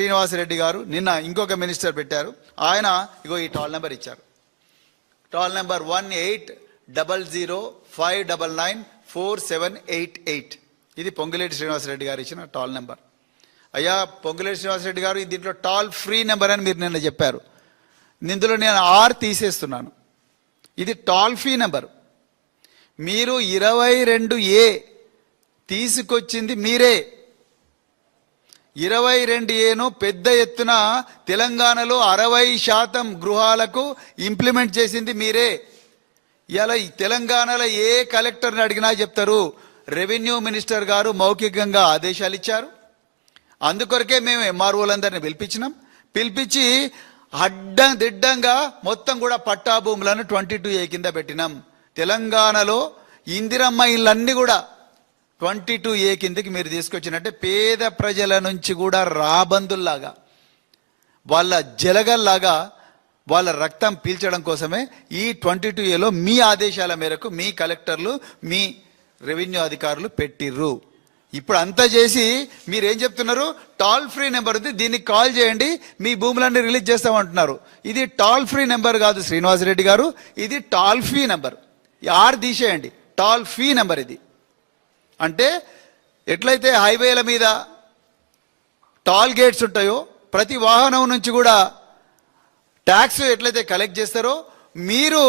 శ్రీనివాసరెడ్డి గారు నిన్న ఇంకొక మినిస్టర్ పెట్టారు. ఆయన ఇగో ఈ టాల్ నెంబర్ ఇచ్చారు. Tall number 1800599478. ఇది పొంగులేటి శ్రీనివాసరెడ్డి గారు ఇచ్చిన టాల్ నెంబర్. అయ్యా పొంగులేటి శ్రీనివాసరెడ్డి గారు దీంట్లో టాల్ ఫ్రీ నెంబర్ అని మీరు నిన్న చెప్పారు. ఇందులో నేను ఆర్ తీసేస్తున్నాను. ఇది టాల్ ఫ్రీ నెంబర్. మీరు 22A తీసుకొచ్చింది మీరే. 22Aను పెద్ద ఎత్తున తెలంగాణలో 60% గృహాలకు ఇంప్లిమెంట్ చేసింది మీరే. ఇలా తెలంగాణలో ఏ కలెక్టర్ని అడిగినా చెప్తారు రెవెన్యూ మినిస్టర్ గారు మౌఖికంగా ఆదేశాలు ఇచ్చారు. అందుకొరకే మేము ఎంఆర్ఓలందరినీ పిలిపించి దిడ్డంగా మొత్తం కూడా పట్టా భూములను 22A కింద పెట్టినాం. తెలంగాణలో ఇందిరమ్మ ఇళ్ళన్నీ కూడా 22A కిందకి మీరు తీసుకొచ్చినట్టే పేద ప్రజల నుంచి కూడా రాబందుల్లాగా వాళ్ళ జలగల్లాగా వాళ్ళ రక్తం పీల్చడం కోసమే ఈ 22Aలో మీ ఆదేశాల మేరకు మీ కలెక్టర్లు మీ రెవెన్యూ అధికారులు పెట్టిర్రు. ఇప్పుడు అంతా చేసి మీరేం చెప్తున్నారు? టాల్ ఫ్రీ నెంబర్ ఉంది, దీనికి కాల్ చేయండి, మీ భూములన్నీ రిలీజ్ చేస్తామంటున్నారు. ఇది టాల్ ఫ్రీ నెంబర్ కాదు శ్రీనివాసరెడ్డి గారు, ఇది టాల్ ఫ్రీ నెంబర్. ఆర్ తీసేయండి, టాల్ ఫ్రీ నెంబర్ ఇది. అంటే ఎట్లయితే హైవేల మీద టాల్ గేట్స్ ఉంటాయో ప్రతి వాహనం నుంచి కూడా ట్యాక్స్ ఎట్లయితే కలెక్ట్ చేస్తారో మీరు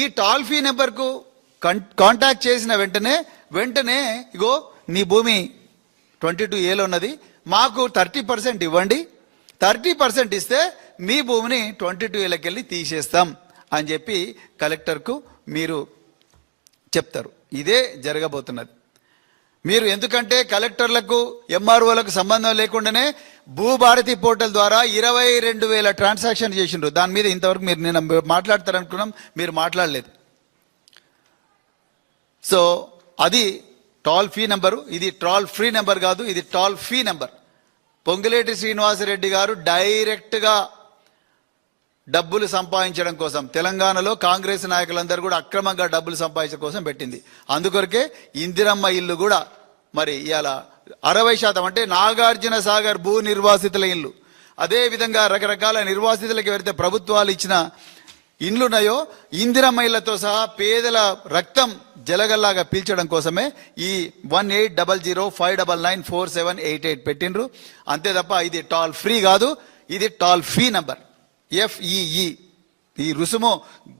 ఈ టాల్ ఫ్రీ నెంబర్కు కాంటాక్ట్ చేసిన వెంటనే ఇగో నీ భూమి 22Aలో ఉన్నది, మాకు 30% ఇవ్వండి, 30% ఇస్తే మీ భూమిని 22Aలోకి వెళ్ళి తీసేస్తాం అని చెప్పి కలెక్టర్కు మీరు చెప్తారు. ఇదే జరగబోతున్నది. మీరు ఎందుకంటే కలెక్టర్లకు ఎంఆర్ఓలకు సంబంధం లేకుండానే భూభారతి పోర్టల్ ద్వారా 22,000 ట్రాన్సాక్షన్ చేసిండ్రు. దాని మీద ఇంతవరకు మీరు నేను మాట్లాడతారనుకున్నాం, మీరు మాట్లాడలేదు. సో అది టాల్ ఫ్రీ నెంబరు, ఇది టాల్ ఫ్రీ నెంబర్ కాదు, ఇది toll free number. Ponguleti Srinivasa Reddy గారు డైరెక్ట్గా డబ్బులు సంపాదించడం కోసం తెలంగాణలో కాంగ్రెస్ నాయకులందరూ కూడా అక్రమంగా డబ్బులు సంపాదించడం కోసం పెట్టింది. అందుకొరకే ఇందిరమ్మ ఇల్లు కూడా మరి ఇవాళ 60% అంటే నాగార్జున సాగర్ భూ నిర్వాసితుల ఇల్లు, అదేవిధంగా రకరకాల నిర్వాసితులకు ఎవరైతే ప్రభుత్వాలు ఇచ్చిన ఇండ్లున్నాయో ఇందిరమ్మ ఇళ్లతో సహా పేదల రక్తం జలగల్లాగా పీల్చడం కోసమే ఈ 1800599478 పెట్టిండ్రు. అంతే తప్ప ఇది టాల్ ఫ్రీ కాదు, ఇది టాల్ ఫ్రీ నంబర్. FEE ఈ రుసుము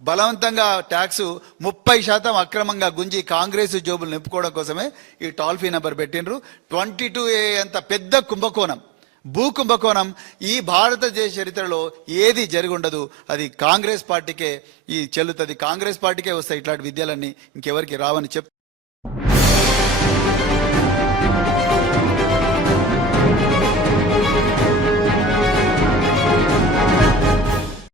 బలవంతంగా ట్యాక్స్ 30% అక్రమంగా గుంజి కాంగ్రెస్ జోబులు నింపుకోవడం కోసమే ఈ టాల్ ఫ్రీ నెంబర్ పెట్టిండ్రు. 22A అంత పెద్ద కుంభకోణం, భూ కుంభకోణం ఈ భారతదేశ చరిత్రలో ఏది జరిగి ఉండదు. అది కాంగ్రెస్ పార్టీకే ఈ చెల్లుతుంది, కాంగ్రెస్ పార్టీకే వస్తాయి ఇట్లాంటి విద్యలన్నీ, ఇంకెవరికి రావని